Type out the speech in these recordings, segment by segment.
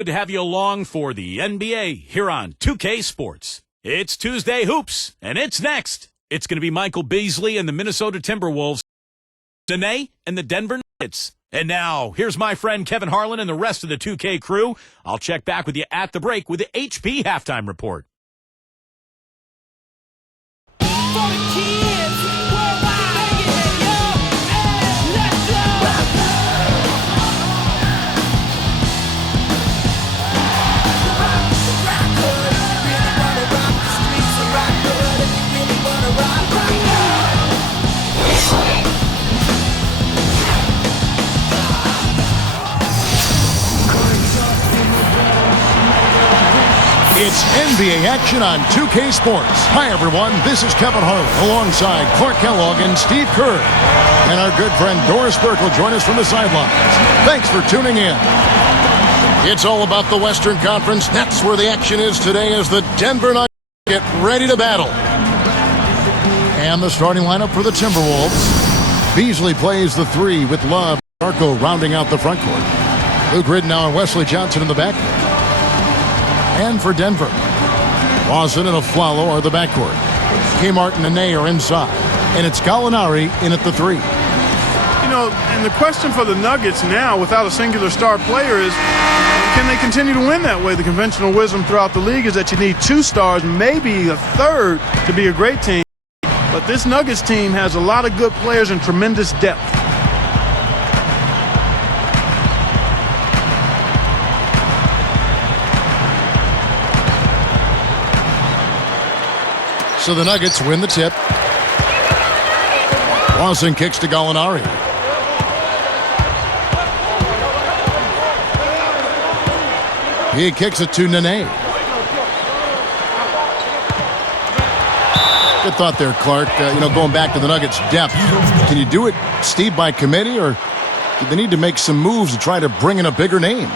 Good to have you along for the NBA here on 2K Sports. It's Tuesday Hoops, and it's next. It's going to be Michael Beasley and the Minnesota Timberwolves, Nene and the Denver Nuggets. And now, here's my friend Kevin Harlan and the rest of the 2K crew. I'll check back with you at the break with the HP Halftime Report. It's NBA action on 2K Sports. Hi, everyone. This is Kevin Harlan alongside Clark Kellogg and Steve Kerr. And our good friend Doris Burke will join us from the sidelines. Thanks for tuning in. It's all about the Western Conference. That's where the action is today as the Denver Nuggets get ready to battle. And the starting lineup for the Timberwolves. Beasley plays the three with Love. Darko rounding out the front court. Luke Ridnour and Wesley Johnson in the back. And for Denver, Lawson and Aflalo are the backcourt. Kmart and Nene are inside. And it's Gallinari in at the three. You know, and the question for the Nuggets now, without a singular star player, is can they continue to win that way? The conventional wisdom throughout the league is that you need two stars, maybe a third, to be a great team. But this Nuggets team has a lot of good players and tremendous depth. So the Nuggets win the tip. Lawson kicks to Gallinari. He kicks it to Nene. Good thought there, Clark. Going back to the Nuggets' depth. Can you do it, Steve, by committee, or do they need to make some moves to try to bring in a bigger name?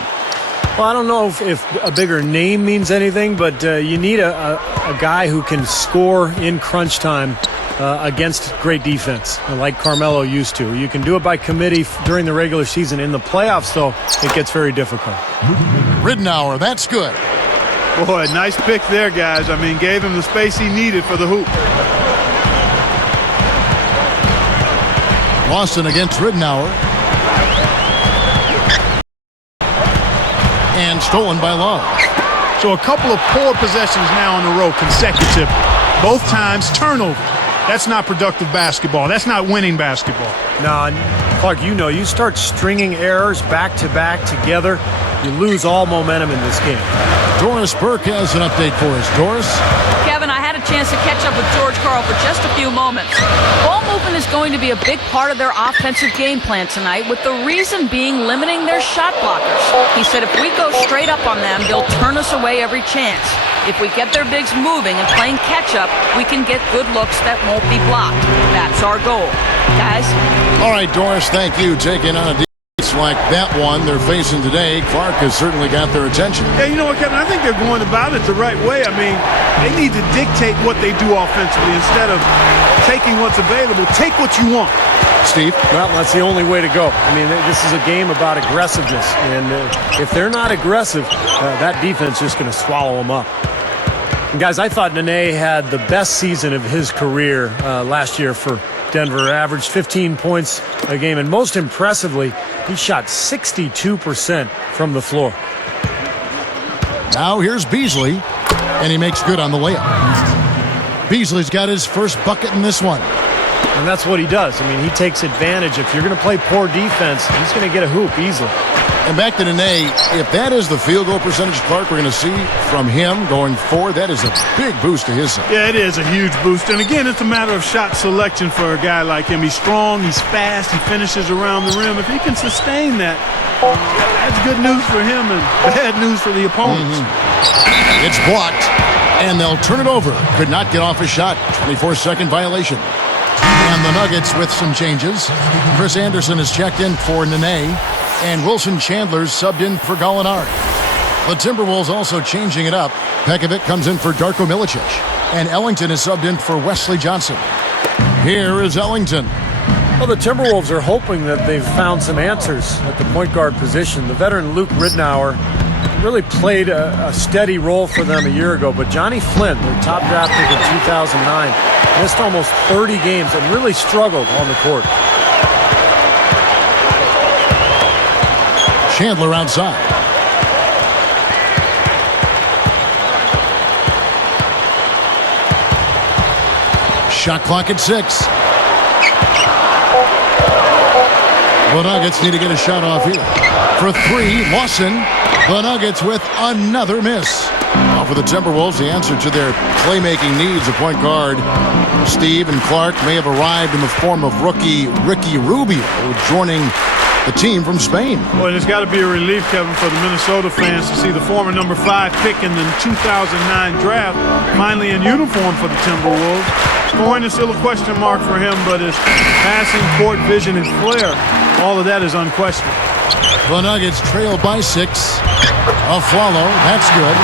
Well, I don't know if a bigger name means anything, but you need a guy who can score in crunch time against great defense, like Carmelo used to. You can do it by committee during the regular season. In the playoffs, though, it gets very difficult. Ridnour, that's good. Boy, nice pick there, guys. I mean, gave him the space he needed for the hoop. Lawson against Ridnour. And stolen by Love. So a couple of poor possessions now in a row, consecutive. Both times turnover. That's not productive basketball. That's not winning basketball. No, Clark, you start stringing errors back to back together, you lose all momentum in this game. Doris Burke has an update for us. Doris? Kevin, I had a chance to catch up with George Karl for just a few moments. Ball movement is going to be a big part of their offensive game plan tonight, with the reason being limiting their shot blockers. He said if we go straight up on them, they'll turn us away every chance. If we get their bigs moving and playing catch-up, we can get good looks that won't be blocked. That's our goal. Guys? All right, Doris, thank you. Taking on a defense like that one they're facing today, Clark has certainly got their attention. Yeah, you know what, Kevin? I think they're going about it the right way. I mean, they need to dictate what they do offensively instead of taking what's available. Take what you want. Steve? Well, that's the only way to go. I mean, this is a game about aggressiveness. And if they're not aggressive, that defense is just going to swallow them up. And guys, I thought Nene had the best season of his career last year for Denver. Averaged 15 points a game, and most impressively, he shot 62% from the floor. Now here's Beasley, and he makes good on the layup. Beasley's got his first bucket in this one. And that's what he does. I mean, he takes advantage. If you're going to play poor defense, he's going to get a hoop easily. And back to Nene, if that is the field goal percentage, Clark, we're going to see from him going forward, that is a big boost to his side. Yeah, it is a huge boost. And again, it's a matter of shot selection for a guy like him. He's strong, he's fast, he finishes around the rim. If he can sustain that, that's good news for him and bad news for the opponents. It's blocked, and they'll turn it over. Could not get off a shot. 24-second violation. And the Nuggets with some changes. Chris Anderson is checked in for Nene, and Wilson Chandler's subbed in for Gallinari. The Timberwolves also changing it up. Pekovic comes in for Darko Milicic, and Ellington is subbed in for Wesley Johnson. Here is Ellington. Well, the Timberwolves are hoping that they've found some answers at the point guard position. The veteran Luke Ridnour really played a steady role for them a year ago. But Johnny Flynn, their top draft pick in 2009, missed almost 30 games and really struggled on the court. Chandler outside. Shot clock at 6. The Nuggets need to get a shot off here. For 3, Lawson. The Nuggets with another miss. Now for the Timberwolves, the answer to their playmaking needs, a point guard Steve and Clark may have arrived in the form of rookie Ricky Rubio, joining the team from Spain. Well, it's got to be a relief, Kevin, for the Minnesota fans to see the former number 5 pick in the 2009 draft finally in uniform for the Timberwolves. Scoring is still a question mark for him, but his passing, court vision, and flair, all of that is unquestioned. The Nuggets trail by 6. A follow. That's good.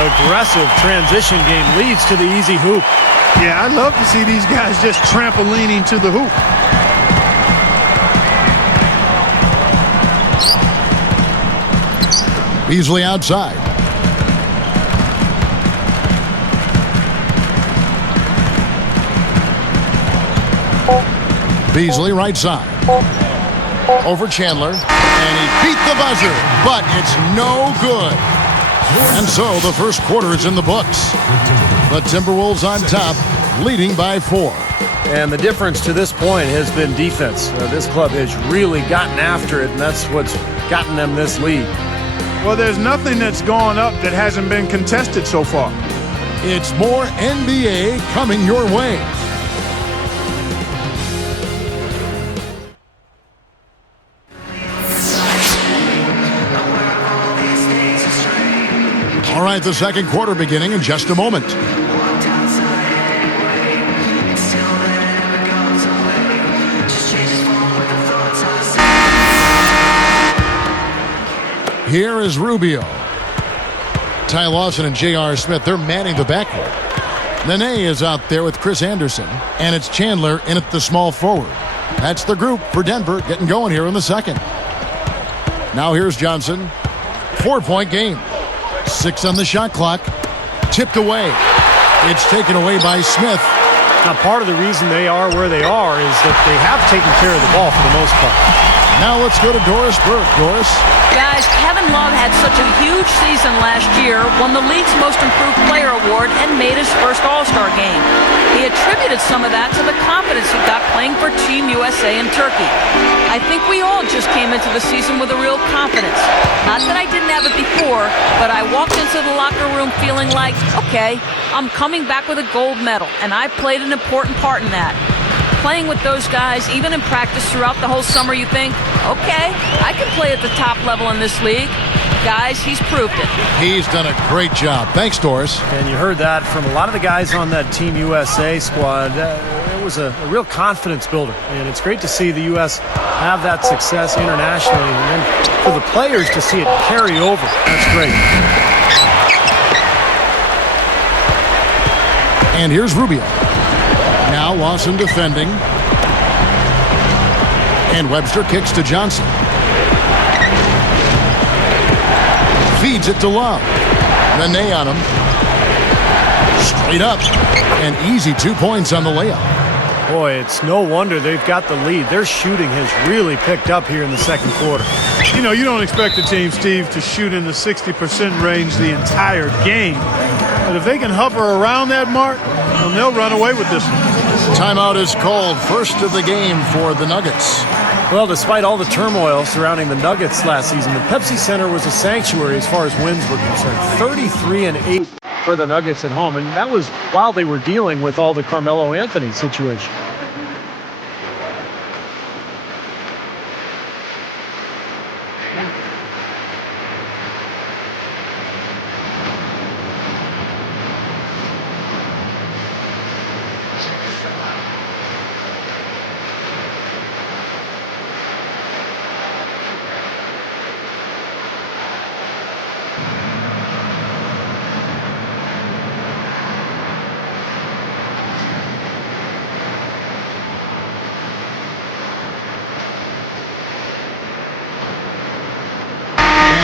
Aggressive transition game leads to the easy hoop. Yeah, I'd love to see these guys just trampolining to the hoop. Beasley outside. Beasley right side. Over Chandler. And he beat the buzzer, but it's no good. And so the first quarter is in the books. The Timberwolves on top, leading by 4. And the difference to this point has been defense. This club has really gotten after it, and that's what's gotten them this lead. Well, there's nothing that's gone up that hasn't been contested so far. It's more NBA coming your way. All right, the second quarter beginning in just a moment. Here is Rubio. Ty Lawson and J.R. Smith, they're manning the backcourt. Nene is out there with Chris Anderson, and it's Chandler in at the small forward. That's the group for Denver getting going here in the second. Now here's Johnson. 4-point game. 6 on the shot clock. Tipped away. It's taken away by Smith. Now, part of the reason they are where they are is that they have taken care of the ball for the most part. Now let's go to Doris Burke. Doris. Guys, Kevin Love had such a huge season last year, won the league's Most Improved Player award, and made his first All-Star game. He attributed some of that to the confidence he got playing for Team USA in Turkey. I think we all just came into the season with a real confidence. Not that I didn't have it before, but I walked into the locker room feeling like, okay, I'm coming back with a gold medal, and I played an important part in that. Playing with those guys, even in practice throughout the whole summer, you think, okay, I can play at the top level in this league. Guys, he's proved it. He's done a great job. Thanks, Doris. And you heard that from a lot of the guys on that Team USA squad. It was a real confidence builder, and it's great to see the U.S. have that success internationally, and then for the players to see it carry over. That's great. And here's Rubio. Now Lawson defending. And Webster kicks to Johnson. Feeds it to Love. Nene on him. Straight up. And easy 2 points on the layup. Boy, it's no wonder they've got the lead. Their shooting has really picked up here in the second quarter. You know, you don't expect a team, Steve, to shoot in the 60% range the entire game. But if they can hover around that mark, then they'll run away with this one. Timeout is called. First of the game for the Nuggets. Well, despite all the turmoil surrounding the Nuggets last season, the Pepsi Center was a sanctuary as far as wins were concerned. 33-8 for the Nuggets at home, and that was while they were dealing with all the Carmelo Anthony situation.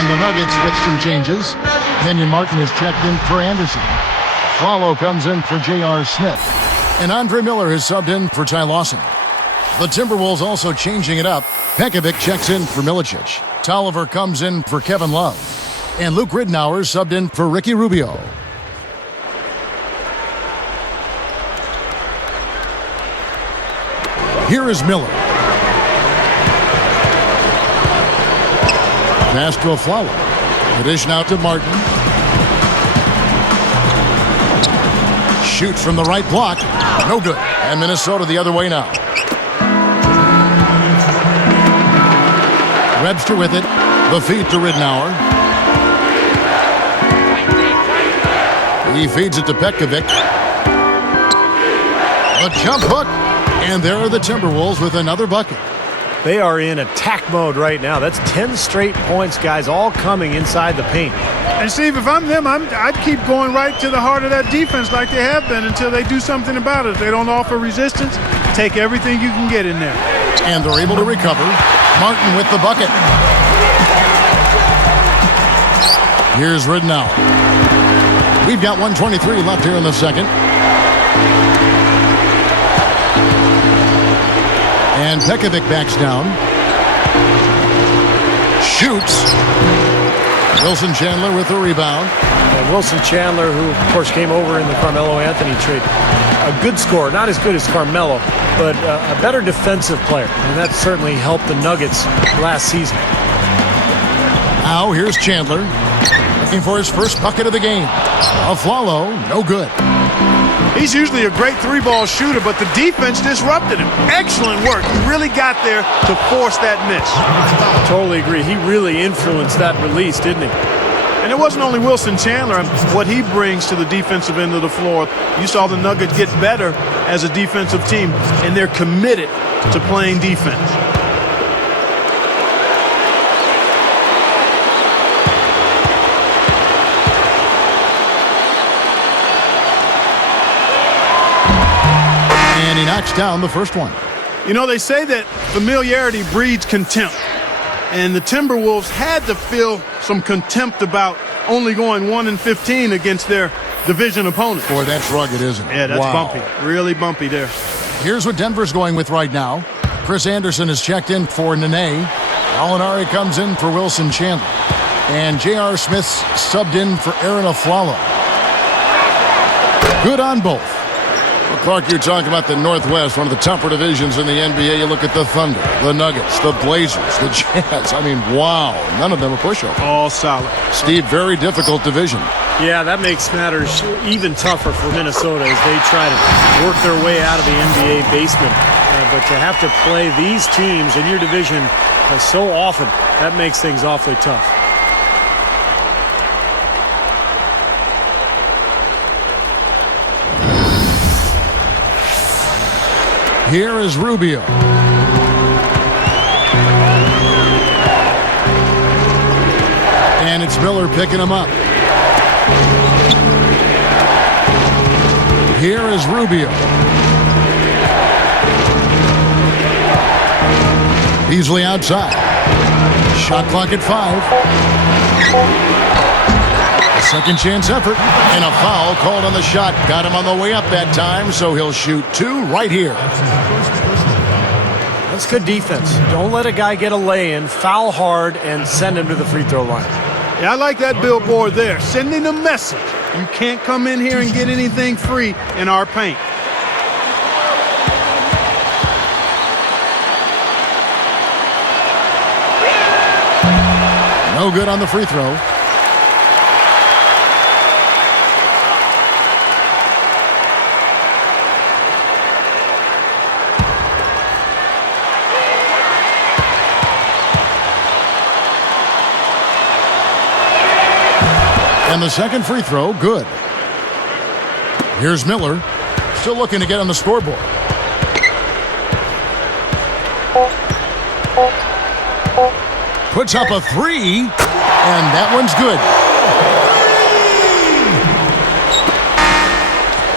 And the Nuggets with some changes. Kenyon Martin is checked in for Anderson. Swallow comes in for J.R. Smith. And Andre Miller has subbed in for Ty Lawson. The Timberwolves also changing it up. Pekovic checks in for Milicic. Tolliver comes in for Kevin Love. And Luke Ridnour subbed in for Ricky Rubio. Here is Miller. Pass to Aflalo. The dish now to Martin. Shoots from the right block. No good. And Minnesota the other way now. Webster with it. The feed to Ridnour. He feeds it to Pekovic. The jump hook. And there are the Timberwolves with another bucket. They are in attack mode right now. That's 10 straight points, guys, all coming inside the paint. And Steve, if I'm them, I'd keep going right to the heart of that defense like they have been until they do something about it. If they don't offer resistance, take everything you can get in there. And they're able to recover. Martin with the bucket. Here's Ridnour. We've got 1:23 left here in the second. And Pekovic backs down. Shoots. Wilson Chandler with the rebound. And Wilson Chandler, who, of course, came over in the Carmelo Anthony trade. A good scorer, not as good as Carmelo, but a better defensive player. And that certainly helped the Nuggets last season. Now here's Chandler. Looking for his first bucket of the game. Aflalo, no good. He's usually a great three-ball shooter, but the defense disrupted him. Excellent work. He really got there to force that miss. Totally agree. He really influenced that release, didn't he? And it wasn't only Wilson Chandler. What he brings to the defensive end of the floor. You saw the Nuggets get better as a defensive team, and they're committed to playing defense. And he knocks down the first one. You know, they say that familiarity breeds contempt. And the Timberwolves had to feel some contempt about only going 1-15 against their division opponent. Boy, that's rugged, isn't it? Yeah, that's wow. bumpy. Really bumpy there. Here's what Denver's going with right now. Chris Anderson is checked in for Nene. Alinari comes in for Wilson Chandler. And J.R. Smith's subbed in for Aaron Aflalo. Good on both. Well, Clark, you're talking about the Northwest, one of the tougher divisions in the NBA. You look at the Thunder, the Nuggets, the Blazers, the Jazz. I mean, wow. None of them are pushovers. All solid. Steve, very difficult division. Yeah, that makes matters even tougher for Minnesota as they try to work their way out of the NBA basement. But to have to play these teams in your division so often, that makes things awfully tough. Here is Rubio. And it's Miller picking him up. Here is Rubio. Beasley outside. Shot clock at 5. A second chance effort. And a foul called on the shot. Got him on the way up that time, so he'll shoot 2 right here. That's good defense. Don't let a guy get a lay-in, foul hard, and send him to the free throw line. Yeah, I like that billboard there. Sending a message. You can't come in here and get anything free in our paint. No good on the free throw. And the second free throw, good. Here's Miller, still looking to get on the scoreboard. Puts up a 3, and that one's good.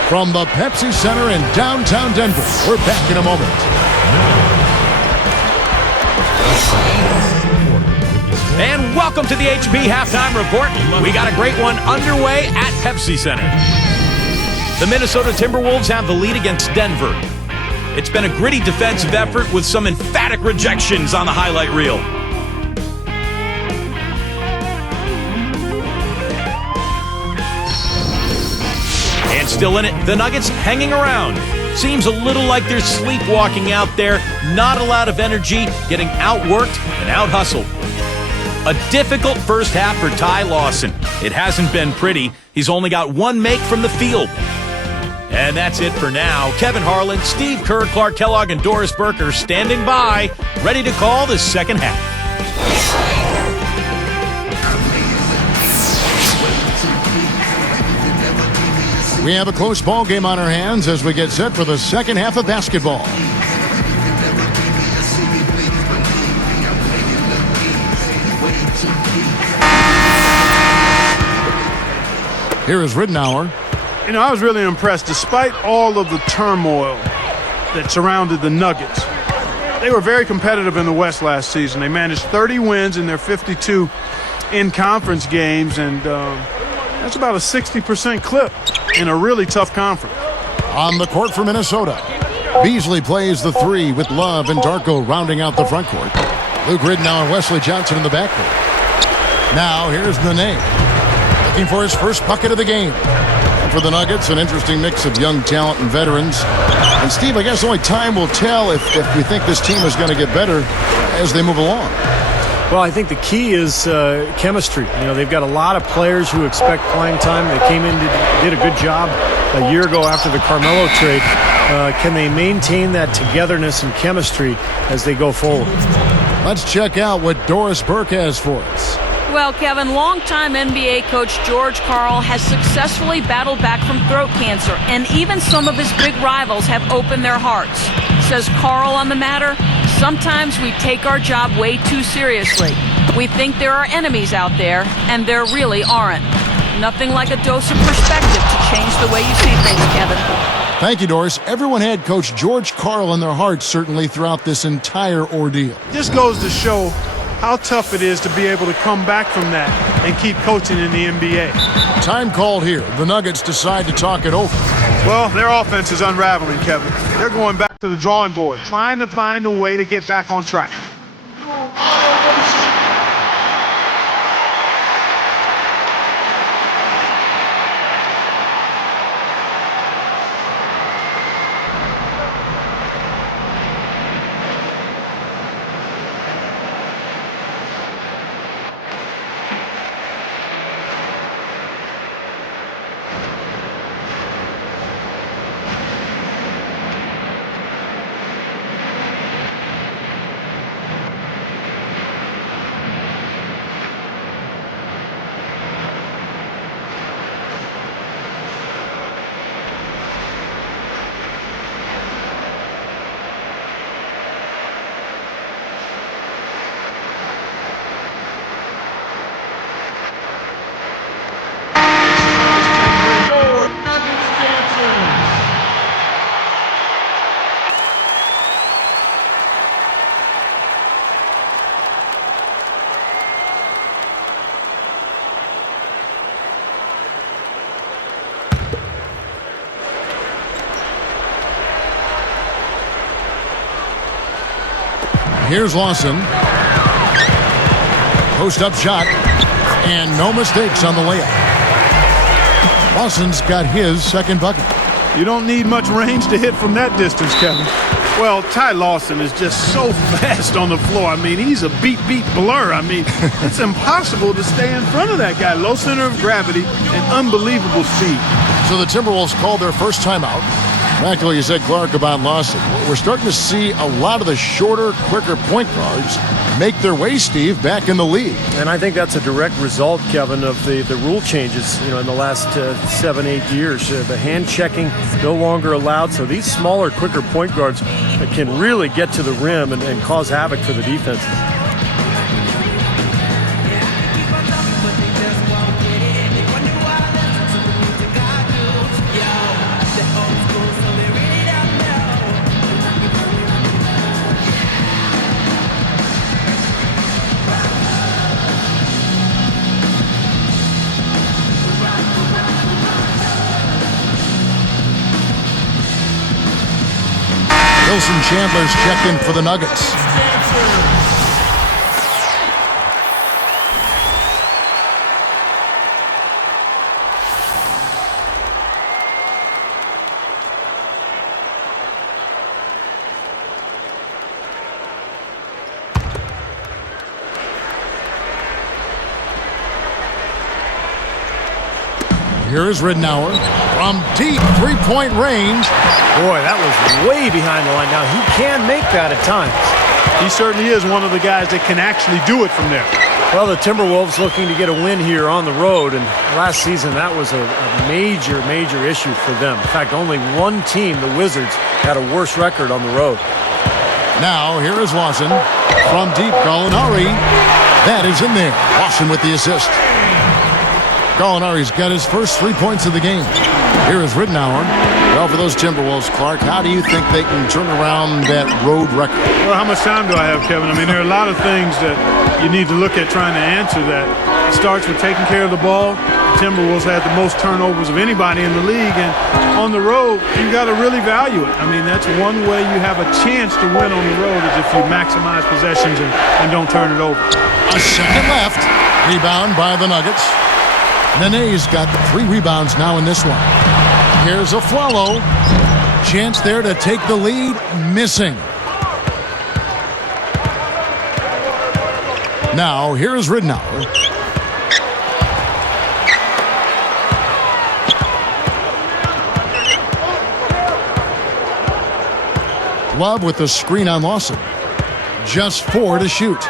From the Pepsi Center in downtown Denver, we're back in a moment. And welcome to the HP Halftime Report. We got a great one underway at Pepsi Center. The Minnesota Timberwolves have the lead against Denver. It's been a gritty defensive effort with some emphatic rejections on the highlight reel. And still in it, the Nuggets hanging around. Seems a little like they're sleepwalking out there, not a lot of energy, getting outworked and out-hustled. A difficult first half for Ty Lawson. It hasn't been pretty. He's only got one make from the field. And that's it for now. Kevin Harlan, Steve Kerr, Clark Kellogg, and Doris Burke are standing by, ready to call the second half. We have a close ball game on our hands as we get set for the second half of basketball. Here is Ridenour. You know, I was really impressed. Despite all of the turmoil that surrounded the Nuggets, they were very competitive in the West last season. They managed 30 wins in their 52 in-conference games, and that's about a 60% clip in a really tough conference. On the court for Minnesota, Beasley plays the three with Love and Darko rounding out the front court. Luke Ridenour and Wesley Johnson in the backcourt. Now here's Nene, looking for his first bucket of the game. And for the Nuggets, an interesting mix of young talent and veterans. And Steve, I guess only time will tell if we think this team is going to get better as they move along. Well, I think the key is chemistry. You know, they've got a lot of players who expect playing time. They came in, did a good job a year ago after the Carmelo trade. Can they maintain that togetherness and chemistry as they go forward? Let's check out what Doris Burke has for us. Well, Kevin, longtime NBA coach George Karl has successfully battled back from throat cancer, and even some of his big rivals have opened their hearts. Says Karl on the matter, sometimes we take our job way too seriously. We think there are enemies out there, and there really aren't. Nothing like a dose of perspective to change the way you see things, Kevin. Thank you, Doris. Everyone had Coach George Karl in their hearts, certainly, throughout this entire ordeal. This goes to show how tough it is to be able to come back from that and keep coaching in the NBA. Time called here. The Nuggets decide to talk it over. Well, their offense is unraveling, Kevin. They're going back to the drawing board, trying to find a way to get back on track. Here's Lawson. Post-up shot. And no mistakes on the layup. Lawson's got his second bucket. You don't need much range to hit from that distance, Kevin. Well, Ty Lawson is just so fast on the floor. I mean, he's a beat blur. I mean, it's impossible to stay in front of that guy. Low center of gravity and unbelievable speed. So the Timberwolves called their first timeout. Back to what you said, Clark, about Lawson. We're starting to see a lot of the shorter, quicker point guards make their way, Steve, back in the league. And I think that's a direct result, Kevin, of the rule changes, in the last 7-8 years. The hand checking no longer allowed, so these smaller, quicker point guards can really get to the rim and cause havoc for the defenses. Wilson Chandler's checked in for the Nuggets. Here is Ridnour from deep three-point range. Boy, that was way behind the line. Now, he can make that at times. He certainly is one of the guys that can actually do it from there. Well, the Timberwolves looking to get a win here on the road, and last season that was a major, major issue for them. In fact, only one team, the Wizards, had a worse record on the road. Now, here is Lawson from deep. Gallinari. That is in there. Lawson with the assist. Gallinari's got his first 3 points of the game. Here is Ridnour. Well, for those Timberwolves, Clark, how do you think they can turn around that road record? Well, how much time do I have, Kevin? I mean, there are a lot of things that you need to look at trying to answer that. It starts with taking care of the ball. The Timberwolves had the most turnovers of anybody in the league, and on the road, you got to really value it. I mean, that's one way you have a chance to win on the road is if you maximize possessions and don't turn it over. A second left. Rebound by the Nuggets. Nene's got 3 rebounds now in this one. Here's a Flalo. Chance there to take the lead. Missing. Now, here's Ridnour. Love with the screen on Lawson. Just 4 to shoot.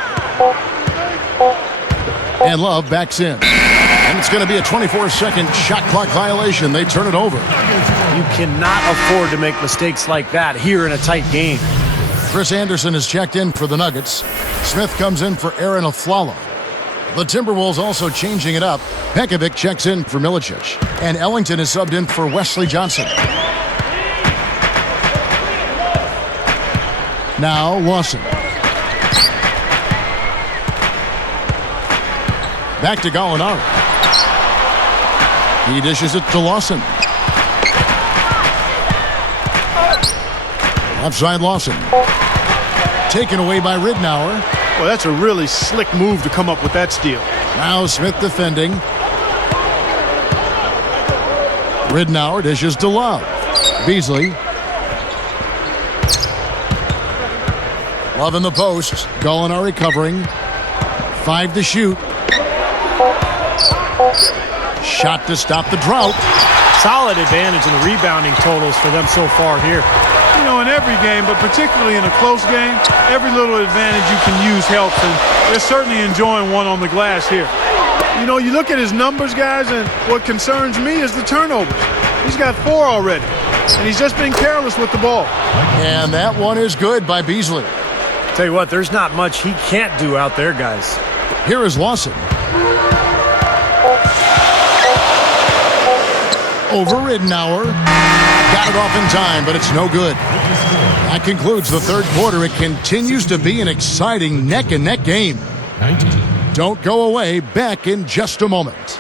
And Love backs in. And it's going to be a 24-second shot clock violation. They turn it over. You cannot afford to make mistakes like that here in a tight game. Chris Anderson is checked in for the Nuggets. Smith comes in for Aaron Aflalo. The Timberwolves also changing it up. Pekovic checks in for Milicic. And Ellington is subbed in for Wesley Johnson. Now Lawson. Back to Gallinari. He dishes it to Lawson. Left side Lawson. Taken away by Ridnour. Well, that's a really slick move to come up with that steal. Now Smith defending. Ridnour dishes to Love. Beasley. Love in the post. Gallinari covering. 5 to shoot. Shot to stop the drought. Solid advantage in the rebounding totals for them so far here. You know, in every game, but particularly in a close game, every little advantage you can use helps, and they're certainly enjoying one on the glass here. You know, you look at his numbers, guys, and what concerns me is the turnovers. He's got 4 already, and he's just been careless with the ball. And that one is good by Beasley. Tell you what, there's not much he can't do out there, guys. Here is Lawson. Over Ridnour. Got it off in time, but it's no good. That concludes the third quarter. It continues to be an exciting neck-and-neck game. Don't go away. Back in just a moment.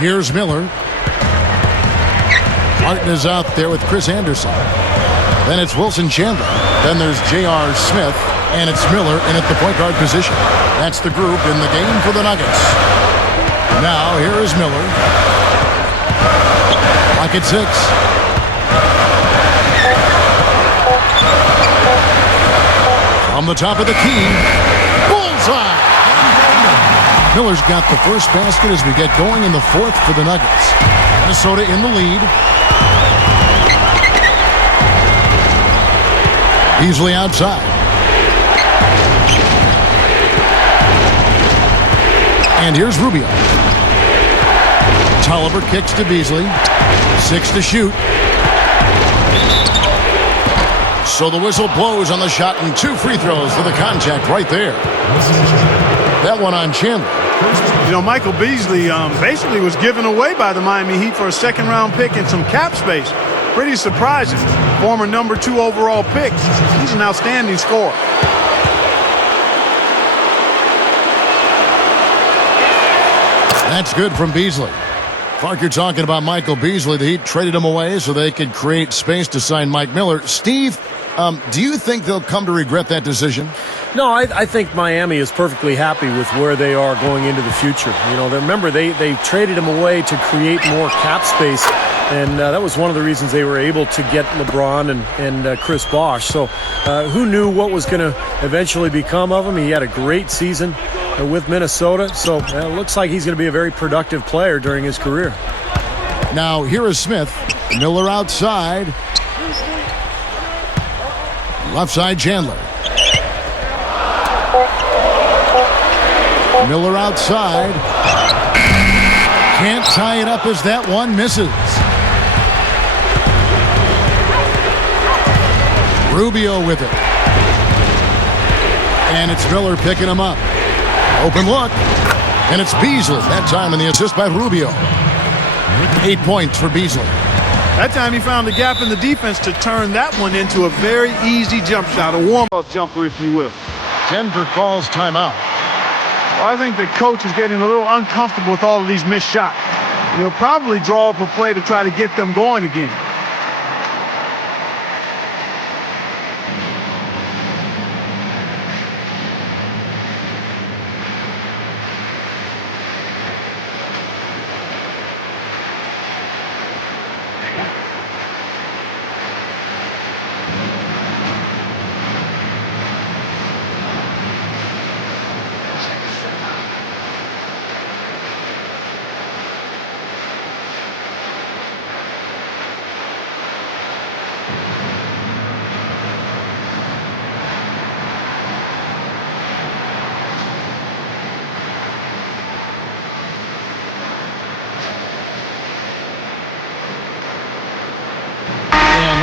Here's Miller. Martin is out there with Chris Anderson. Then it's Wilson Chandler. Then there's J.R. Smith. And it's Miller in at the point guard position. That's the group in the game for the Nuggets. Now here is Miller. Clock at 6. From the top of the key. Bullseye! Miller's got the first basket as we get going in the fourth for the Nuggets. Minnesota in the lead. Beasley outside. And here's Rubio. Tolliver kicks to Beasley. 6 to shoot. So the whistle blows on the shot and 2 free throws for the contact right there. That one on Chandler. You know, Michael Beasley basically was given away by the Miami Heat for a second-round pick and some cap space. Pretty surprising. Former number 2 overall pick. He's an outstanding scorer. That's good from Beasley. Clark, you're talking about Michael Beasley. The Heat traded him away so they could create space to sign Mike Miller. Steve, do you think they'll come to regret that decision? No, I think Miami is perfectly happy with where they are going into the future. You know, remember, they traded him away to create more cap space, and that was one of the reasons they were able to get LeBron and Chris Bosh. So who knew what was going to eventually become of him? He had a great season with Minnesota, so it looks like he's going to be a very productive player during his career. Now, here is Smith. Miller outside. Left side, Chandler. Miller outside. Can't tie it up as that one misses. Rubio with it. And it's Miller picking him up. Open look. And it's Beasley. That time in the assist by Rubio. 8 points for Beasley. That time he found a gap in the defense to turn that one into a very easy jump shot, a warm-up jumper, if you will. Denver calls timeout. Well, I think the coach is getting a little uncomfortable with all of these missed shots. He'll probably draw up a play to try to get them going again.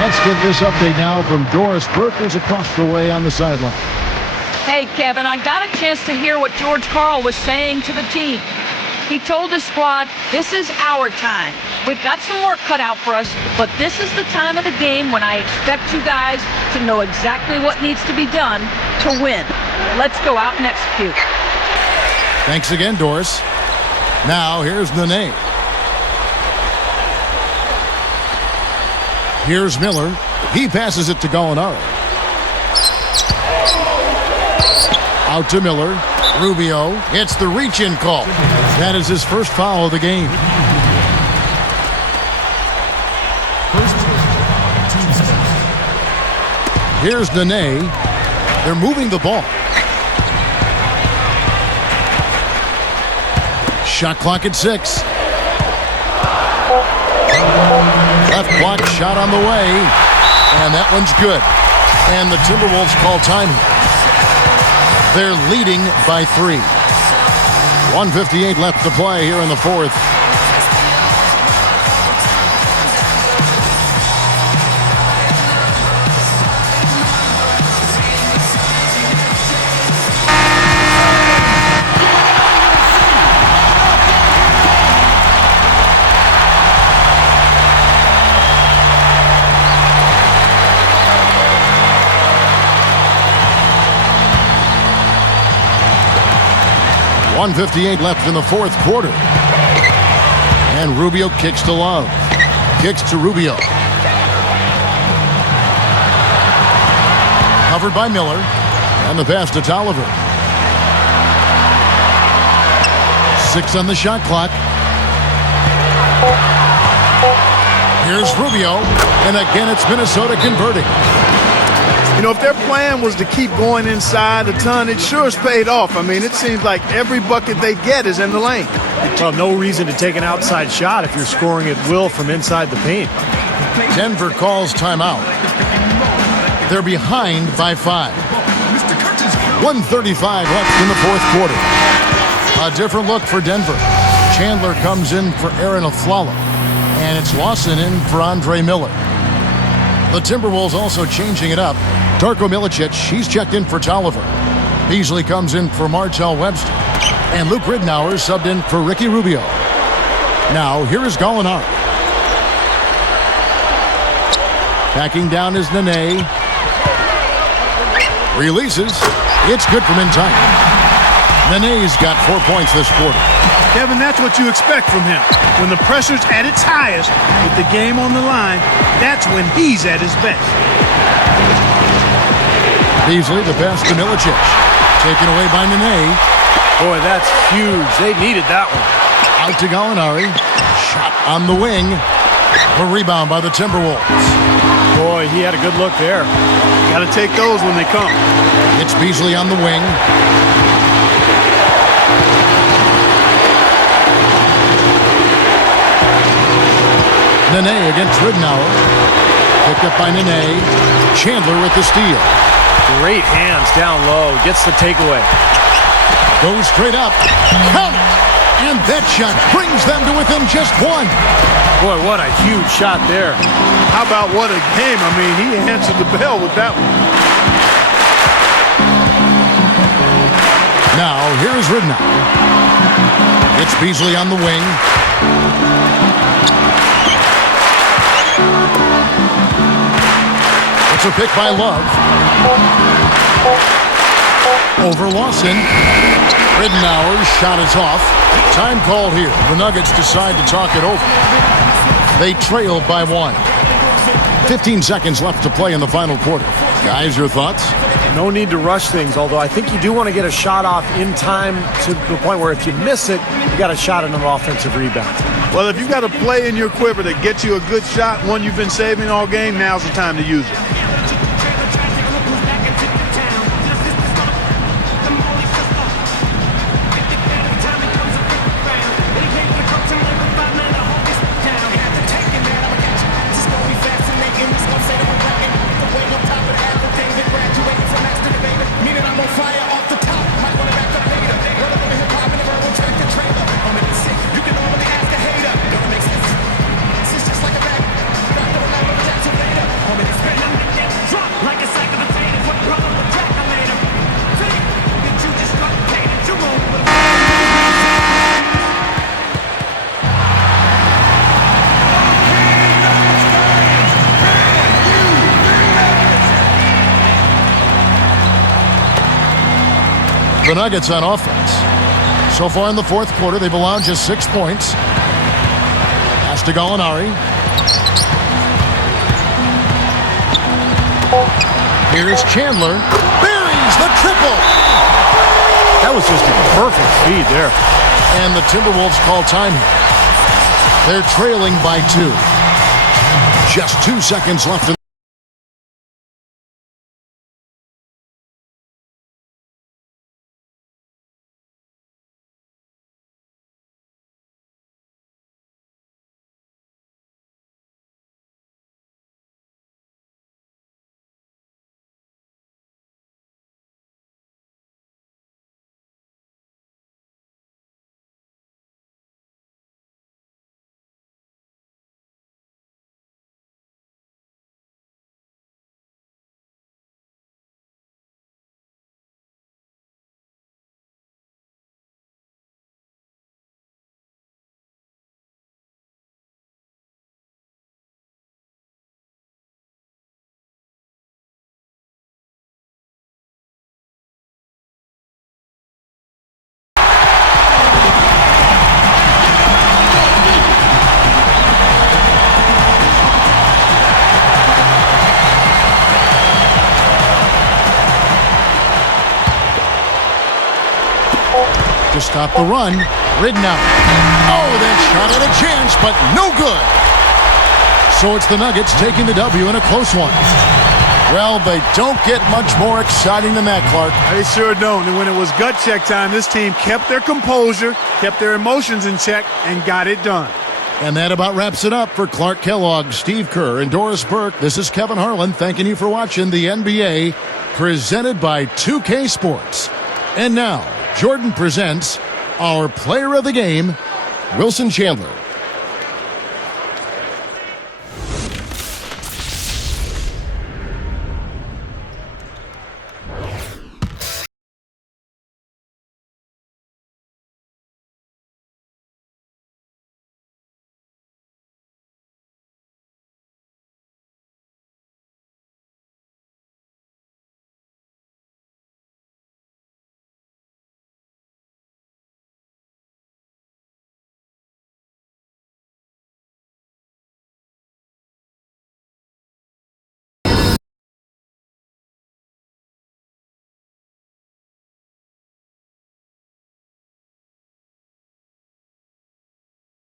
Let's get this update now from Doris Burke, who's across the way on the sideline. Hey, Kevin, I got a chance to hear what George Karl was saying to the team. He told his squad, this is our time. We've got some work cut out for us, but this is the time of the game when I expect you guys to know exactly what needs to be done to win. Let's go out and execute. Thanks again, Doris. Now, here's Nene. Here's Miller. He passes it to Gallinari. Out to Miller. Rubio. It's the reach-in call. That is his first foul of the game. Here's Nene. They're moving the ball. Shot clock at 6. Left block shot on the way. And that one's good. And the Timberwolves call time. They're leading by 3. 1:58 left to play here in the fourth. .158 left in the fourth quarter. And Rubio kicks to Love. Kicks to Rubio. Covered by Miller. And the pass to Tolliver. 6 on the shot clock. Here's Rubio. And again, it's Minnesota converting. You know, if their plan was to keep going inside a ton, it sure has paid off. I mean, it seems like every bucket they get is in the lane. Well, no reason to take an outside shot if you're scoring at will from inside the paint. Denver calls timeout. They're behind by 5. 1:35 left in the fourth quarter. A different look for Denver. Chandler comes in for Aaron Aflalo. And it's Lawson in for Andre Miller. The Timberwolves also changing it up. Darko Milicic, he's checked in for Tolliver. Beasley comes in for Martell Webster. And Luke Ridnour subbed in for Ricky Rubio. Now, here is Gallinari. Backing down is Nene. Releases. It's good from in time. Nene's got 4 points this quarter. Kevin, that's what you expect from him. When the pressure's at its highest, with the game on the line, that's when he's at his best. Beasley, the pass to Milicic. Taken away by Nene. Boy, that's huge. They needed that one. Out to Gallinari. Shot on the wing. A rebound by the Timberwolves. Boy, he had a good look there. Got to take those when they come. It's Beasley on the wing. Nene against Ridnour. Picked up by Nene. Chandler with the steal. Great hands down low. Gets the takeaway. Goes straight up. Count it! And that shot brings them to within just one. Boy, what a huge shot there. How about what a game? I mean, he answered the bell with that one. Now, here's Ridnour. It's Beasley on the wing. It's a pick by Love. Over Lawson. Ridnour's shot is off. Time called here. The Nuggets decide to talk it over. They trail by 1. 15 seconds left to play in the final quarter. Guys, your thoughts? No need to rush things, although I think you do want to get a shot off in time to the point where if you miss it, you got a shot at an offensive rebound. Well, if you've got a play in your quiver that gets you a good shot, one you've been saving all game, now's the time to use it. The Nuggets on offense. So far in the fourth quarter, they've allowed just 6 points. Pass to Gallinari. Here's Chandler. Buries the triple. That was just a perfect feed there. And the Timberwolves call time here. They're trailing by 2. Just 2 seconds left in to stop the run. Ridnour. Oh, that shot had a chance, but no good. So it's the Nuggets taking the W in a close one. Well, they don't get much more exciting than that, Clark. They sure don't. And when it was gut check time, this team kept their composure, kept their emotions in check, and got it done. And that about wraps it up for Clark Kellogg, Steve Kerr, and Doris Burke. This is Kevin Harlan thanking you for watching the NBA presented by 2K Sports. And now, Jordan presents our player of the game, Wilson Chandler.